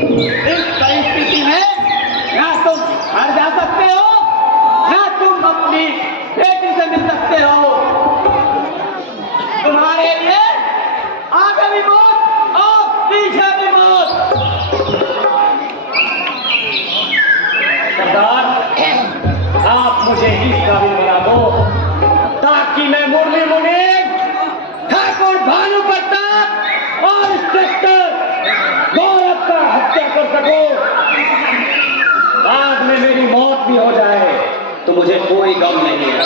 इस परिस्थिति में ना तुम घर जा सकते हो, ना तुम अपनी बेटी से मिल सकते हो। तुम्हारे लिए आगे भी मौत और पीछे भी मौत। सरदार, आप मुझे इस काबिल बना दो ताकि मैं मुरली मुनीम, ठाकुर भानु प्रताप और इंस्पेक्टर गौरव का हत्या कर सकूं। बाद में मेरी मौत भी हो जाए तो मुझे कोई गम नहीं है।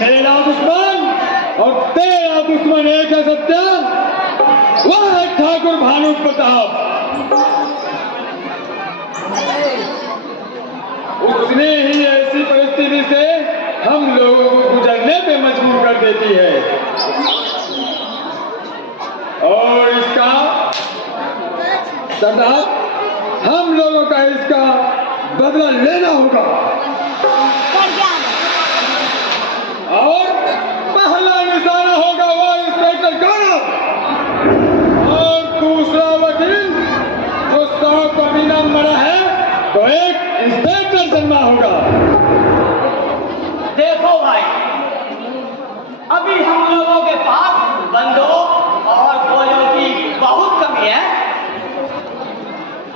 मेरा दुश्मन और तेरा दुश्मन एक है सत्या, वह है ठाकुर भानु प्रताप। उसने ही ऐसी परिस्थिति से हम लोगों को गुजरने पे मजबूर कर देती है और इसका सरदार, हम लोगों का इसका बदला लेना होगा। और पहला निशाना होगा वो इंस्पेक्टर गौरव और दूसरा वकील जो 100 कमीना मरा है तो एक इंस्पेक्टर जन्मा होगा। देखो भाई, अभी हम लोगों के पास बंदूक और गोलियों की बहुत कमी है।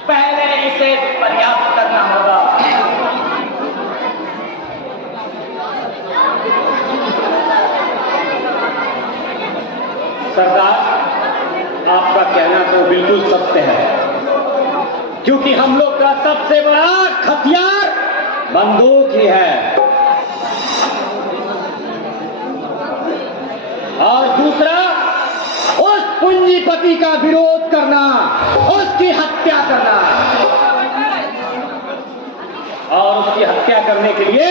पहले इसे पर्याप्त करना होगा। सरदार, आपका कहना तो बिल्कुल सत्य है, क्योंकि हम लोग का सबसे बड़ा हथियार बंदूक ही है। और दूसरा, उस पूंजीपति का विरोध करना, उसकी हत्या करना। और उसकी हत्या करने के लिए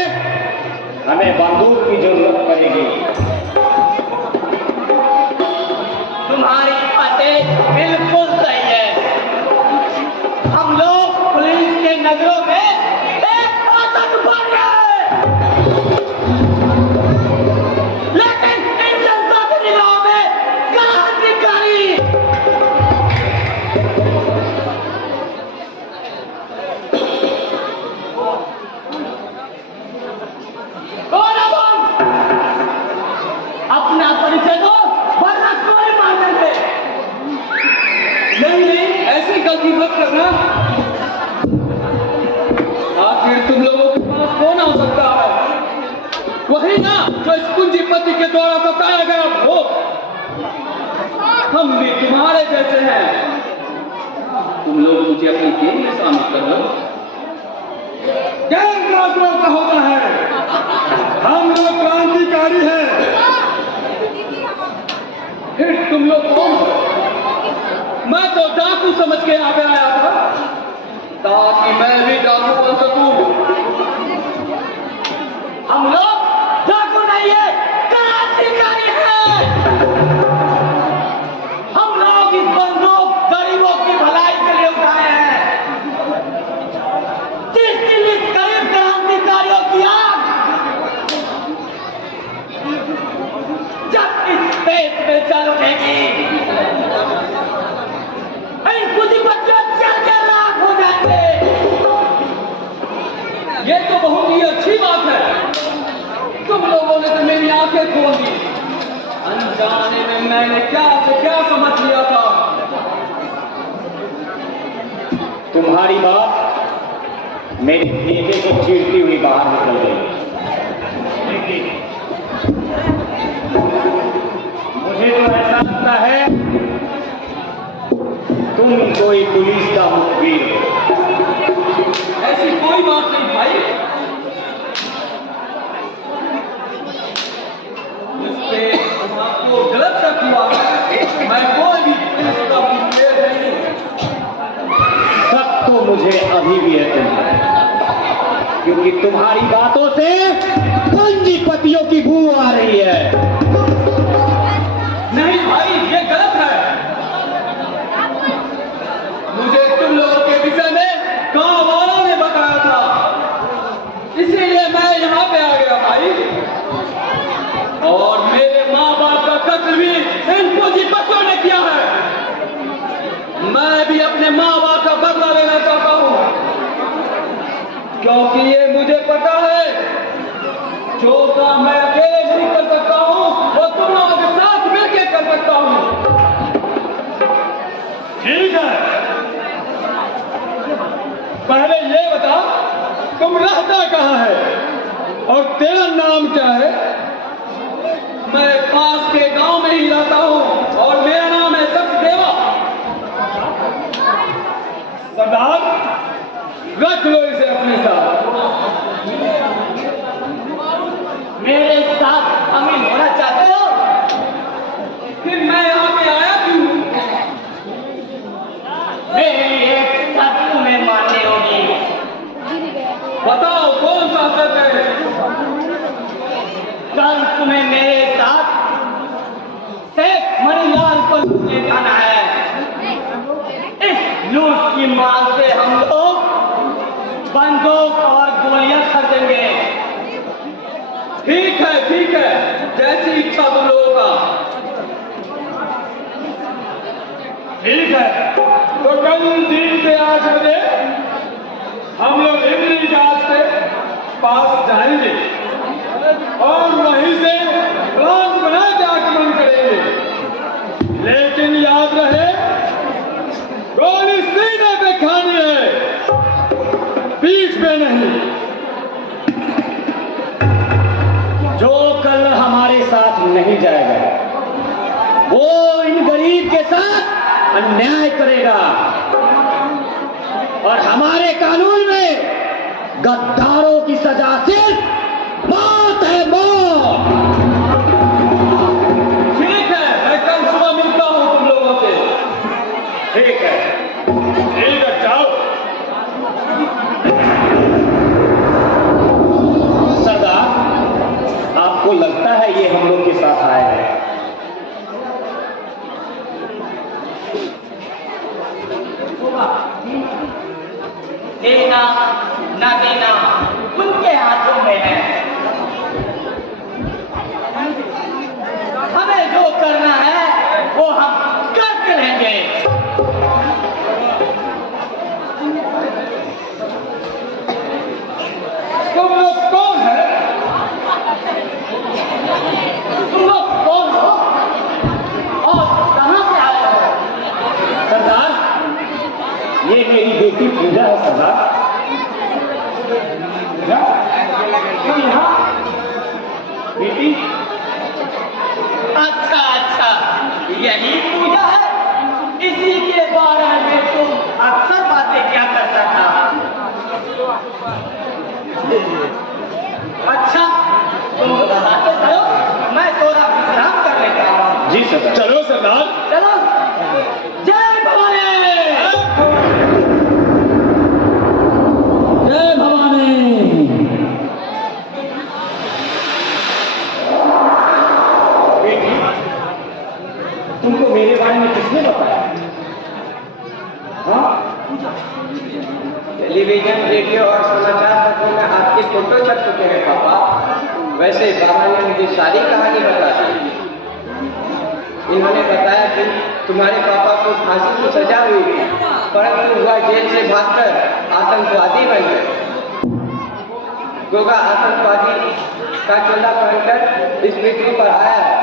हमें बंदूक की जरूरत पड़ेगी। तुम्हारी बातें बिल्कुल सही है। हम लोग पुलिस के नजरों में एक आतंकवादी है, लेकिन इन जनता की निगाहों में क्रांतिकारी। कौन है तुम? अपना परिचय दो वरना कोई मार देंगे। नहीं नहीं, ऐसी गलती मत करना। आखिर तुम लोगों के पास कौन हो सकता है? वही ना जो इस पूंजीपति के द्वारा बताया गया भूत। हम भी तुम्हारे जैसे हैं। तुम लोग मुझे अपनी टीम में शामिल करो। गैर राजद्रोह का होता है। हम लोग क्रांतिकारी हैं। फिर तुम लोग कौन हो? मैं तो डाकू समझ के यहाँ पे आया था ताकि मैं भी डाकू बन सकूं। हम लोग डाकू नहीं है, क्रांतिकारी हैं। हम लोग इस बंदूक गरीबों की भलाई के लिए उठाए हैं। 30 करीब क्रांतिकारियों की आग जब इस देश में चल उठेगी, इन पूंजीपतियों जल के राख हो जाएंगे। ये तो बहुत ही अच्छी बात है। तुम लोगों ने तो मेरी आंखें खोल दी। अनजाने में मैंने क्या से क्या समझ लिया था। तुम्हारी बात मेरे बेटे को चीरती हुई बाहर निकल गई। मुझे तो ऐसा लगता है तुम कोई पुलिस का मुखबिर हो। ऐसी कोई बात नहीं भाई। इससे आपको गलत शक हुआ। मैं कोई भी पुलिस का मुखबिर नहीं हूं। शक तो मुझे अभी भी है तुम, क्योंकि तुम्हारी बातों से पूंजीपतियों की बू आ रही है। नहीं भाई, ये गलत है। मुझे तुम लोगों के विषय में गांव वालों ने बताया था, इसीलिए मैं यहाँ पे आ गया भाई। और मेरे माँ बाप का कत्ल भी इन पूंजीपतियों ने किया है। मैं भी क्योंकि ये मुझे पता है जो काम मैं अकेले नहीं कर सकता हूँ वो तुम लोगों के साथ मिलकर कर सकता हूँ। ठीक है, पहले ये बता तुम रहता कहाँ है और तेरा नाम क्या है? मैं पास के गांव में ही रहता हूँ और मेरा नाम है सत्यदेवा। सरदार, रख लो इसे अपने साथ। मेरे साथ शामिल होना चाहते हो? फिर मैं यहाँ पे आया क्यों? मेरी एक शर्त तुम्हें माननी होगी। बताओ कौन सा शर्त है? कल तुम्हें मेरे साथ शेख मणिलाल को लूटने जाना है। इस लूट की मांग से हम लोग बंदूक और गोलियां खरीदेंगे। ठीक है, जैसी इच्छा तुम लोगों का। ठीक है, तो कल दिन के 8 बजे हम लोग इमली घाट के पास जाएंगे और वहीं से प्लान बना के आक्रमण करेंगे। लेकिन याद रहे, गोली सीने पे खानी है, पीठ पे नहीं। जो कल हमारे साथ नहीं जाएगा वो इन गरीब के साथ अन्याय करेगा और हमारे कानून में गद्दारों की सजा सिर्फ मौत है, मौत। ठीक है, मैं कल सुबह मिलता हूँ तुम लोगों से। ठीक है, जाओ। सरदार, आपको लगता है ये हम लोग के साथ आए हैं? देना न देना उनके हाथों में है। हमें जो करना है वो हम करके रहेंगे। तुम लोग कौन है? तुम लोग कौन हो और कहां से आए हो? सरदार, ये मेरी बेटी पूजा है। सरदार, तू यहाँ बेटी? अच्छा, यही पूजा है। इसी के बारे में तुम अक्सर बातें क्या करता था। अच्छा, तुम बातें करो, मैं थोड़ा विश्राम कर लेता हूँ। जी सरदार। चलो सरदार। चलो, जय भवानी। जय भवानी। बेटी, तुमको मेरे बारे में किसने बताया? हाँ? टेलीविजन, रेडियो और समाचार पत्रों में आपके फोटो छप चुके हैं पापा। वैसे बाबा ने मुझे सारी कहानी बता दी। इन्होंने बताया कि तुम्हारे पापा को फांसी की सजा हुई थी, परंतु वह जेल से भागकर आतंकवादी बन गए। गोगा आतंकवादी का चोला पहनकर इस पृथ्वी पर आया है,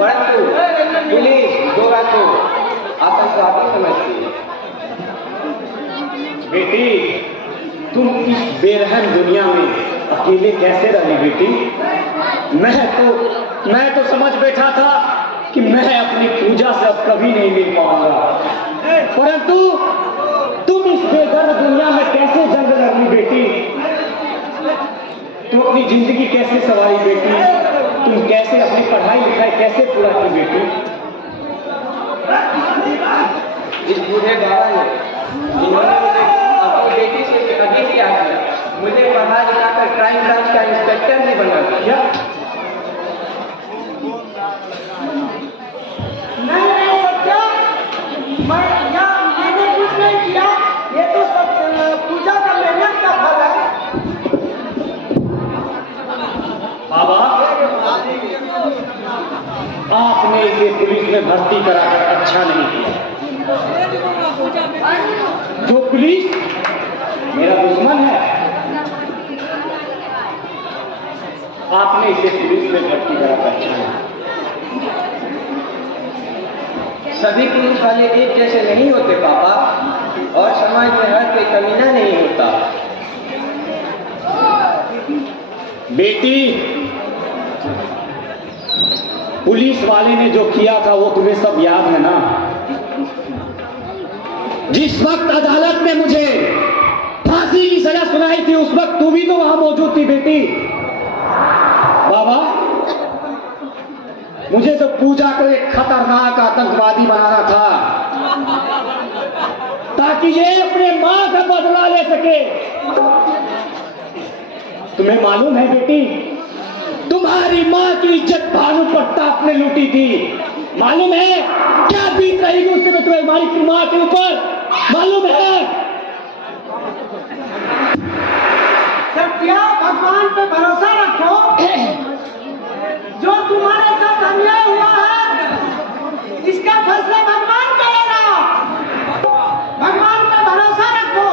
परंतु पुलिस गोगा को आतंकवादी समझती है। बेटी, तुम इस बेरहम दुनिया में अकेले कैसे रही बेटी? मैं तो समझ बैठा था कि मैं अपनी पूजा से अब कभी नहीं मिल पाऊंगा, परंतु तुम इस बेदर्द दुनिया में कैसे जंग लड़ी बेटी? तुम अपनी जिंदगी कैसे संवारी बेटी? तुम कैसे अपनी पढ़ाई लिखाई कैसे पूरा की बेटी? इस बूढ़े बाबा ने इन्होंने मुझे अपनी बेटी से अभी किया है। मुझे पढ़ा लिखाकर क्राइम ब्रांच का इंस्पेक्टर भी बना दिया। नहीं बच्चा, मैंने कुछ नहीं किया। ये तो सब पूजा का मेहनत का फल है। बाबा, आपने इसे पुलिस में भर्ती कराकर अच्छा नहीं किया। जो पुलिस मेरा दुश्मन है। आपने इसे पुलिस में भर्ती करा पहचाना। सभी पुलिस वाले एक जैसे नहीं होते पापा, और समाज में हर कोई कमीना नहीं होता। बेटी, पुलिस वाले ने जो किया था वो तुम्हें सब याद है ना? जिस वक्त अदालत में मुझे फांसी की सजा सुनाई थी उस वक्त तू भी तो वहां मौजूद थी बेटी। बाबा, मुझे तो पूजा को एक खतरनाक आतंकवादी बनाना था ताकि ये अपने मां का बदला ले सके। तुम्हें मालूम है बेटी, तुम्हारी मां की इज्जत भानु प्रताप ने लूटी थी। मालूम है क्या बीत रही थी उससे तुम्हारी मां के ऊपर? मालूम है? सत्या, भगवान पे भरोसा रखो। जो तुम्हारे साथ अन्याय हुआ है इसका फैसला भगवान करेगा। भगवान पे भरोसा रखो।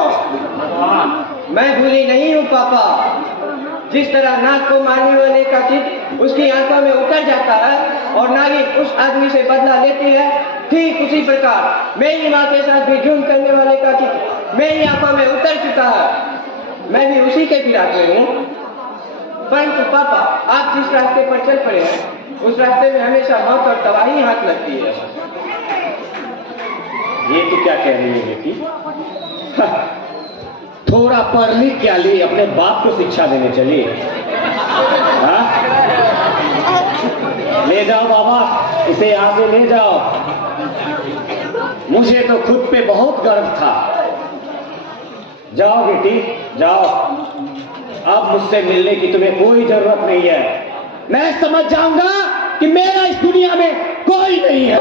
मैं भूली नहीं हूँ पापा। जिस तरह नाग को मारने वाले का चित उसकी आंखों में उतर जाता है और नागिन उस आदमी से बदला लेती है, ठीक उसी प्रकार मेरी माँ के साथ भी जुर्म करने वाले का चित मेरी आंखों में उतर चुका है। मैं भी उसी के फिराक में हूँ। परंतु पापा, आप जिस रास्ते पर चल पड़े हैं उस रास्ते में हमेशा मौत और तबाही हाथ लगती है। ये तो क्या कह रही है बेटी? थोड़ा पढ़ लिख क्या ली, अपने बाप को शिक्षा देने चली। हाँ? ले जाओ बाबा, इसे यहां से ले जाओ। मुझे तो खुद पे बहुत गर्व था। जाओ बेटी, जाओ। अब मुझसे मिलने की तुम्हें कोई जरूरत नहीं है। मैं समझ जाऊंगा कि मेरा इस दुनिया में कोई नहीं है।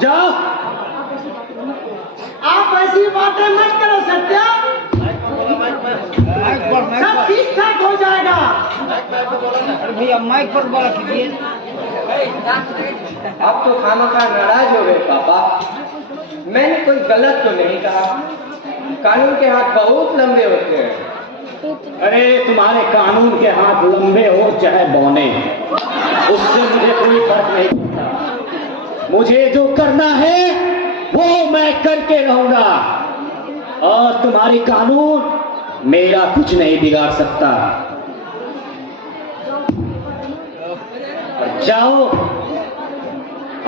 जाओ। आप ऐसी बातें मत करो सत्या, सब ठीक ठाक हो जाएगा। भैया माइक पर बोला कीजिए। आप तो खामखा नाराज हो गए पापा। मैंने कोई गलत तो नहीं कहा। कानून के हाथ बहुत लंबे होते हैं। अरे तुम्हारे कानून के हाथ लंबे हो चाहे बौने, उससे मुझे कोई फर्क नहीं पड़ता। मुझे जो करना है वो मैं करके रहूंगा और तुम्हारी कानून मेरा कुछ नहीं बिगाड़ सकता। और जाओ,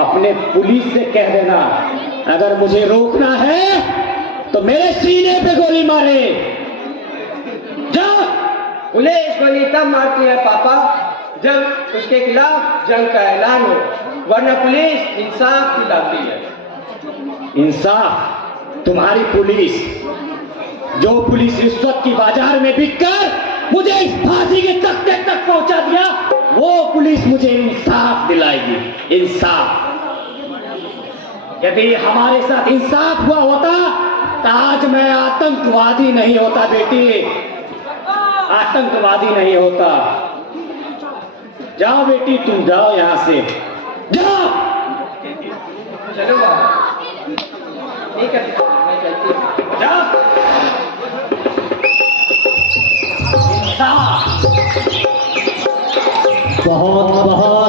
अपने पुलिस से कह देना अगर मुझे रोकना है तो मेरे सीने पे गोली मारे। जाओ। पुलिस गोली तब मारती है पापा जब उसके खिलाफ जंग का ऐलान हो, वरना पुलिस इंसाफ खिलाती है। इंसाफ? तुम्हारी पुलिस, जो पुलिस रिश्वत की बाजार में बिककर मुझे इस फांसी के तख्ते तक पहुंचा दिया, वो पुलिस मुझे इंसाफ दिलाएगी। इंसाफ? यदि हमारे साथ इंसाफ हुआ होता तो आज मैं आतंकवादी नहीं होता बेटी, आतंकवादी नहीं होता। जाओ बेटी, तुम जाओ यहां से, जाओ। चलो ठीक है, मैं चलती हूँ। जाओ। बहुत बहुत